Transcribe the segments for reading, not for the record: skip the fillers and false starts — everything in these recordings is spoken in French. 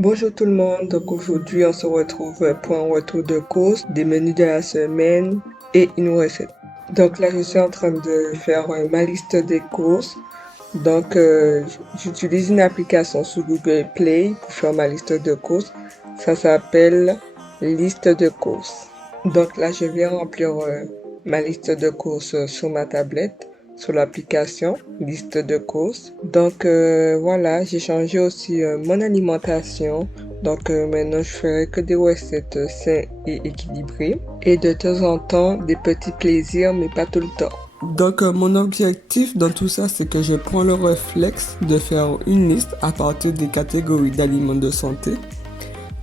Bonjour tout le monde, donc aujourd'hui on se retrouve pour un retour de course, des menus de la semaine et une recette. Donc là je suis en train de faire ma liste des courses. Donc j'utilise une application sur Google Play pour faire ma liste de courses. Ça s'appelle liste de courses. Donc là je vais remplir ma liste de courses sur ma tablette, sur l'application liste de courses. Donc voilà, j'ai changé aussi mon alimentation. Donc maintenant je ferai que des recettes saines et équilibrées. Et de temps en temps des petits plaisirs, mais pas tout le temps. Donc mon objectif dans tout ça, c'est que je prends le réflexe de faire une liste à partir des catégories d'aliments de santé.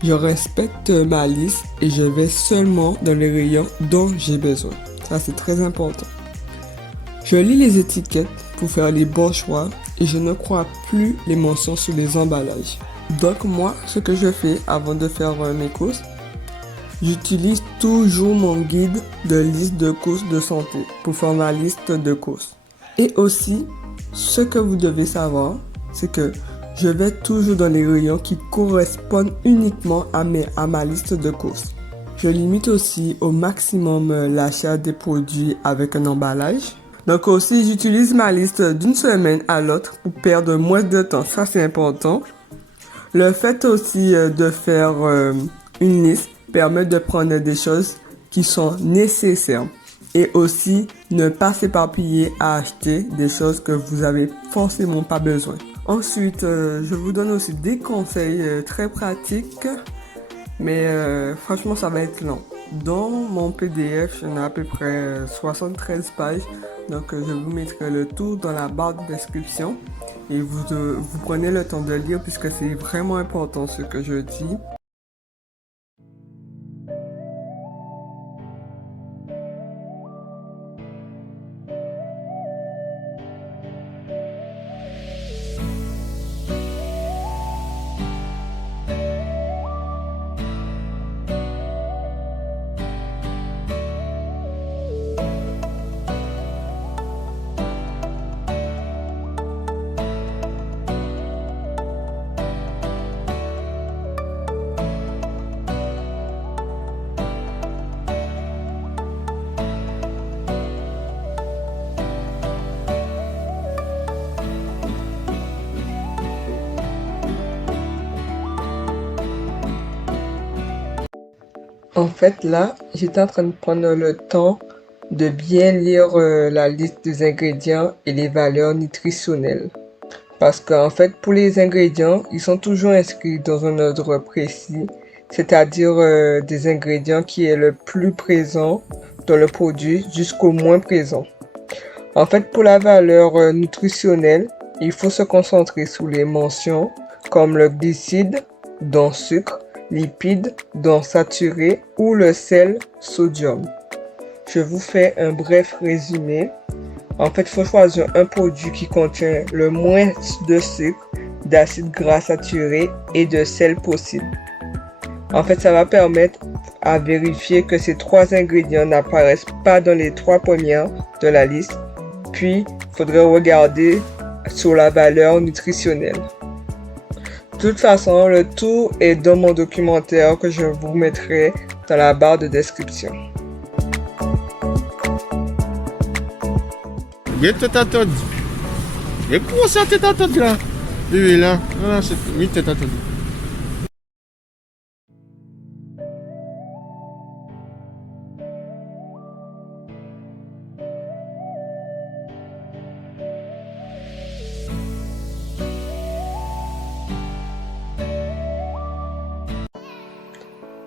Je respecte ma liste et je vais seulement dans les rayons dont j'ai besoin. Ça, c'est très important. Je lis les étiquettes pour faire les bons choix et je ne crois plus les mentions sur les emballages. Donc moi, ce que je fais avant de faire mes courses, j'utilise toujours mon guide de liste de courses de santé pour faire ma liste de courses. Et aussi, ce que vous devez savoir, c'est que je vais toujours dans les rayons qui correspondent uniquement à ma liste de courses. Je limite aussi au maximum l'achat des produits avec un emballage. Donc aussi, j'utilise ma liste d'une semaine à l'autre pour perdre moins de temps. Ça, c'est important. Le fait aussi de faire une liste permet de prendre des choses qui sont nécessaires et aussi ne pas s'éparpiller à acheter des choses que vous avez forcément pas besoin. Ensuite, je vous donne aussi des conseils très pratiques, mais franchement, ça va être long. Dans mon PDF, j'en ai à peu près 73 pages, donc je vous mettrai le tout dans la barre de description et vous prenez le temps de lire puisque c'est vraiment important ce que je dis. En fait, là, j'étais en train de prendre le temps de bien lire la liste des ingrédients et les valeurs nutritionnelles. Parce qu'en fait, pour les ingrédients, ils sont toujours inscrits dans un ordre précis, c'est-à-dire des ingrédients qui est le plus présent dans le produit jusqu'au moins présent. En fait, pour la valeur nutritionnelle, il faut se concentrer sur les mentions comme le glucide, dont sucre, lipides, dont saturé ou le sel, sodium. Je vous fais un bref résumé. En fait, il faut choisir un produit qui contient le moins de sucre, d'acide gras saturé et de sel possible. En fait, ça va permettre à vérifier que ces trois ingrédients n'apparaissent pas dans les trois premières de la liste. Puis, il faudrait regarder sur la valeur nutritionnelle. De toute façon, le tout est dans mon documentaire que je vous mettrai dans la barre de description. Get tête à tête. Et comment ça tête à tête là? Oui, là. Là, c'est oui, tête à tête.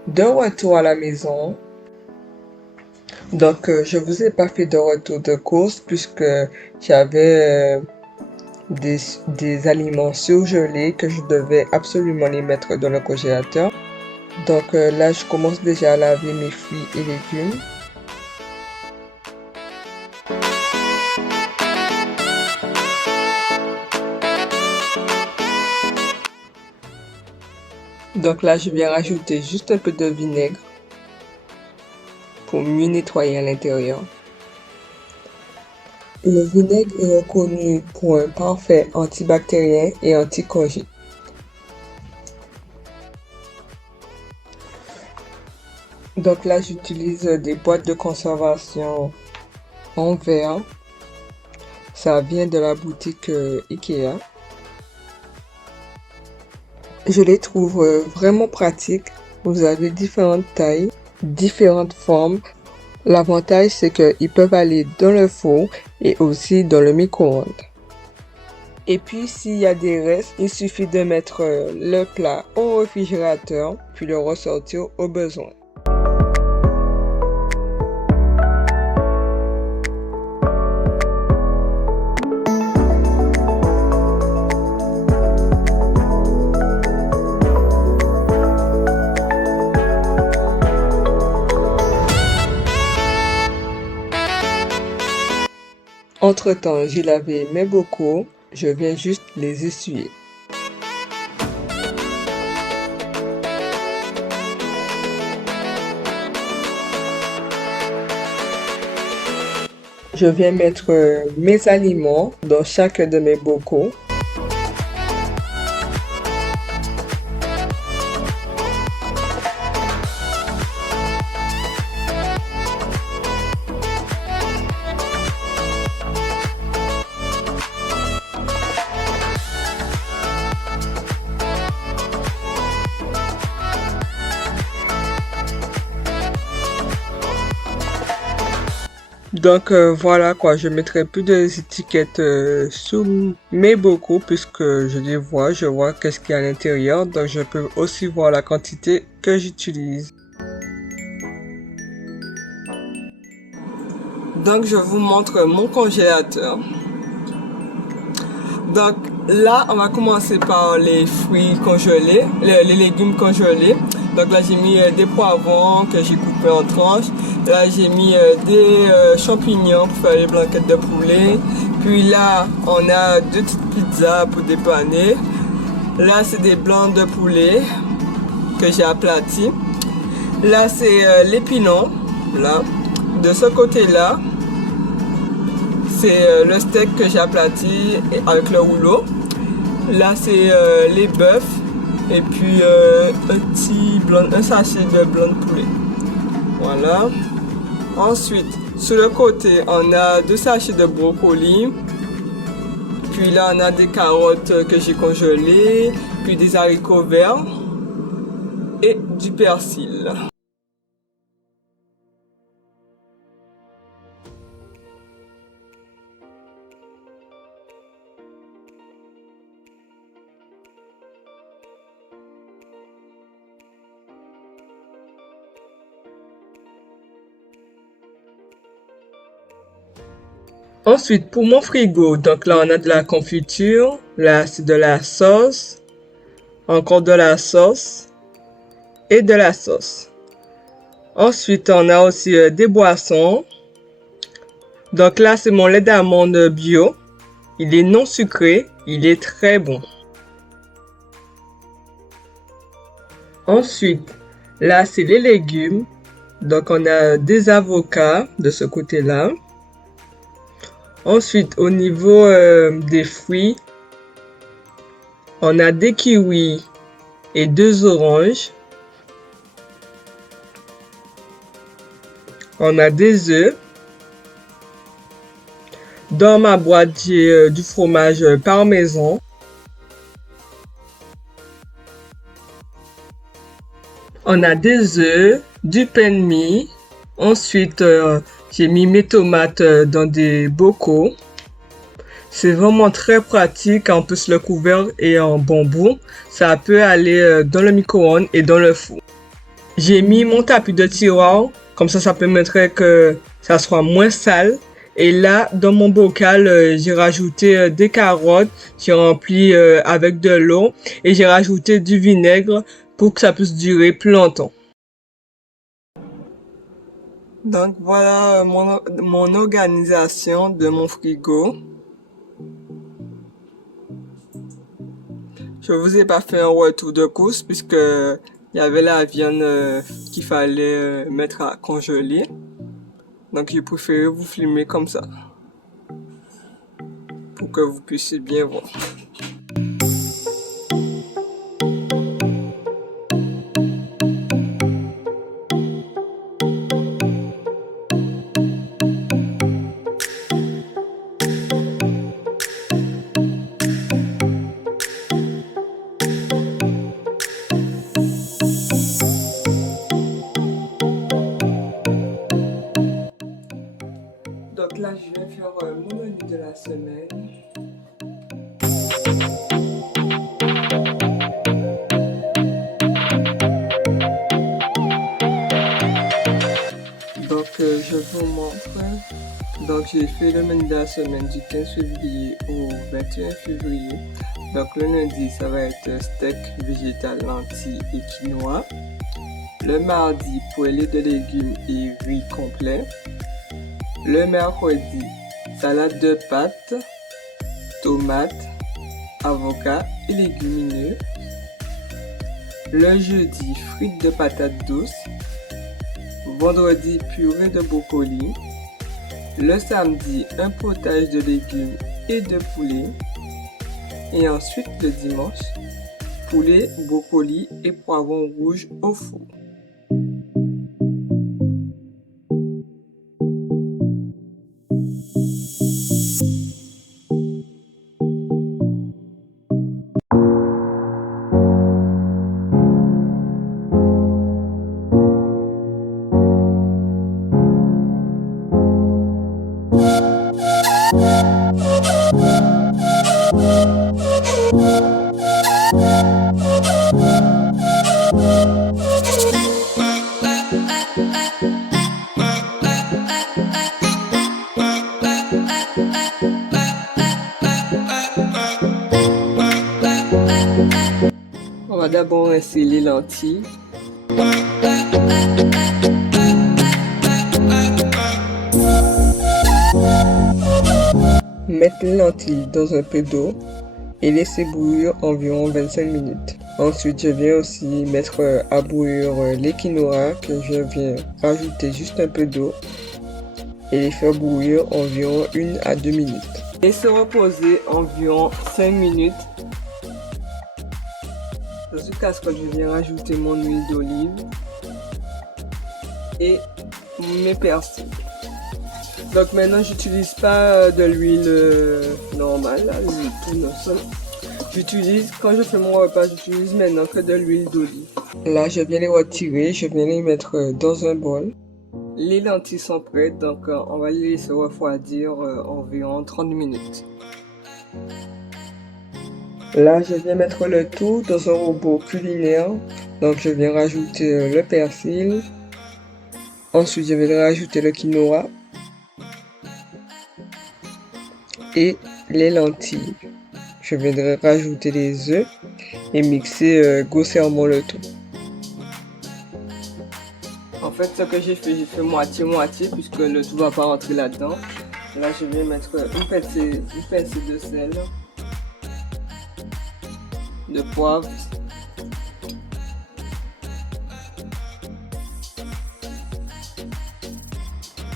De retour à la maison, donc je vous ai pas fait de retour de course puisque j'avais des aliments surgelés que je devais absolument les mettre dans le congélateur. Donc là, je commence déjà à laver mes fruits et légumes. Donc là, je vais rajouter juste un peu de vinaigre pour mieux nettoyer à l'intérieur. Le vinaigre est reconnu pour un parfait antibactérien et antifongique. Donc là, j'utilise des boîtes de conservation en verre. Ça vient de la boutique Ikea. Je les trouve vraiment pratiques. Vous avez différentes tailles, différentes formes. L'avantage, c'est qu'ils peuvent aller dans le four et aussi dans le micro-ondes. Et puis, s'il y a des restes, il suffit de mettre le plat au réfrigérateur, puis le ressortir au besoin. Entre-temps, j'ai lavé mes bocaux, je viens juste les essuyer. Je viens mettre mes aliments dans chacun de mes bocaux. Donc voilà quoi, je mettrai plus des étiquettes sous mes bocaux puisque je les vois, je vois qu'est-ce qu'il y a à l'intérieur, donc je peux aussi voir la quantité que j'utilise. Donc je vous montre mon congélateur. Donc là, on va commencer par les fruits congelés, les légumes congelés. Donc là, j'ai mis des poivrons que j'ai coupés en tranches. Là, j'ai mis des champignons pour faire les blanquettes de poulet. Puis là, on a 2 petites pizzas pour dépanner. Là, c'est des blancs de poulet que j'ai aplatis. Là, c'est l'épinon. Là, de ce côté-là, c'est le steak que j'ai aplati avec le rouleau. Là, c'est les bœufs. Et puis un sachet de blanc de poulet. Voilà. Ensuite, sur le côté, on a 2 sachets de brocoli. Puis là, on a des carottes que j'ai congelées. Puis des haricots verts. Et du persil. Ensuite, pour mon frigo, donc là, on a de la confiture. Là, c'est de la sauce. Encore de la sauce. Et de la sauce. Ensuite, on a aussi des boissons. Donc là, c'est mon lait d'amande bio. Il est non sucré. Il est très bon. Ensuite, là, c'est les légumes. Donc, on a des avocats de ce côté-là. Ensuite, au niveau des fruits, on a des kiwis et 2 oranges. On a des œufs. Dans ma boîte, j'ai du fromage parmesan. On a des œufs, du pain de mie. Ensuite, j'ai mis mes tomates dans des bocaux. C'est vraiment très pratique. En plus, le couvercle est en bambou. Ça peut aller dans le micro-ondes et dans le four. J'ai mis mon tapis de tiroir. Comme ça permettrait que ça soit moins sale. Et là, dans mon bocal, j'ai rajouté des carottes. J'ai rempli avec de l'eau. Et j'ai rajouté du vinaigre pour que ça puisse durer plus longtemps. Donc voilà mon organisation de mon frigo. Je vous ai pas fait un retour de course puisque il y avait la viande qu'il fallait mettre à congeler. Donc j'ai préféré vous filmer comme ça pour que vous puissiez bien voir. Donc je vous montre. Donc j'ai fait le menu de la semaine du 15 février au 21 février. Donc le lundi ça va être steak végétal, lentilles et quinoa. Le mardi poêlée de légumes et riz complet. Le mercredi salade de pâtes, tomates, avocats et légumineux. Le jeudi frites de patates douces. Vendredi purée de brocoli. Le samedi un potage de légumes et de poulet. Et ensuite le dimanche poulet, brocoli et poivrons rouges au four. On va d'abord rincer les lentilles. Mettre les lentilles dans un peu d'eau et laisser bouillir environ 25 minutes. Ensuite, je viens aussi mettre à bouillir les quinoa que je viens rajouter juste un peu d'eau et les faire bouillir environ 1 à 2 minutes. Laisser reposer environ 5 minutes. Dans une casserole, je viens rajouter mon huile d'olive et mes persils. Donc maintenant, j'utilise pas de l'huile normale, l'huile tournesol. J'utilise, quand je fais mon repas, j'utilise maintenant que de l'huile d'olive. Là, je viens les retirer, je viens les mettre dans un bol. Les lentilles sont prêtes, donc on va les laisser refroidir environ 30 minutes. Là, je viens mettre le tout dans un robot culinaire. Donc, je viens rajouter le persil. Ensuite, je vais rajouter le quinoa et les lentilles. Je viendrai rajouter les œufs et mixer grossièrement le tout. En fait, ce que j'ai fait moitié-moitié puisque le tout va pas rentrer là-dedans. Là, je vais mettre une pincée de sel, de poivre,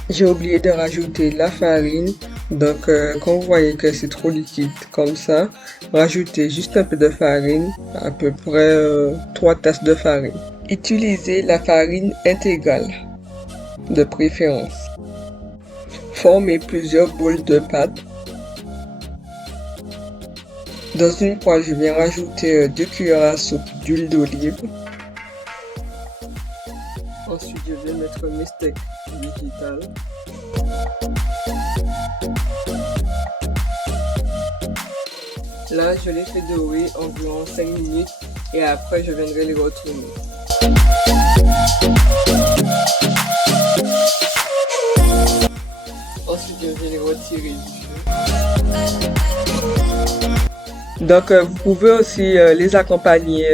j'ai oublié de rajouter la farine. Donc quand vous voyez que c'est trop liquide comme ça, rajoutez juste un peu de farine, à peu près 3 tasses de farine. Utilisez la farine intégrale de préférence. Formez plusieurs boules de pâte. Dans une poêle, je viens rajouter 2 cuillères à soupe d'huile d'olive. Ensuite, je vais mettre mes steaks végétales. Là, je les fais dorer environ 5 minutes et après, je viendrai les retourner. Ensuite, je vais les retirer du feu. Donc, vous pouvez aussi les accompagner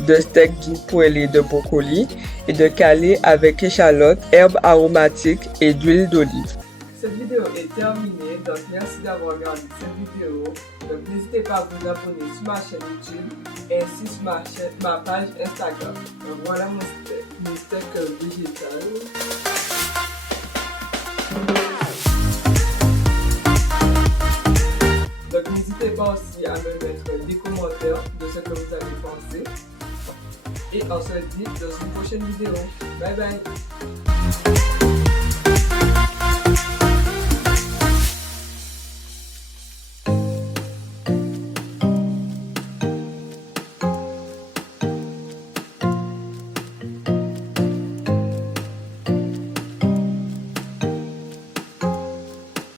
de steak poêlé de brocoli et de caler avec échalotes, herbes aromatiques et d'huile d'olive. Cette vidéo est terminée, donc merci d'avoir regardé cette vidéo. Donc n'hésitez pas à vous abonner sur ma chaîne YouTube et ainsi sur ma page Instagram. Donc voilà mon steak végétal. Donc n'hésitez pas aussi à me mettre des commentaires de ce que vous avez pensé. Et on se dit dans une prochaine vidéo. Bye bye.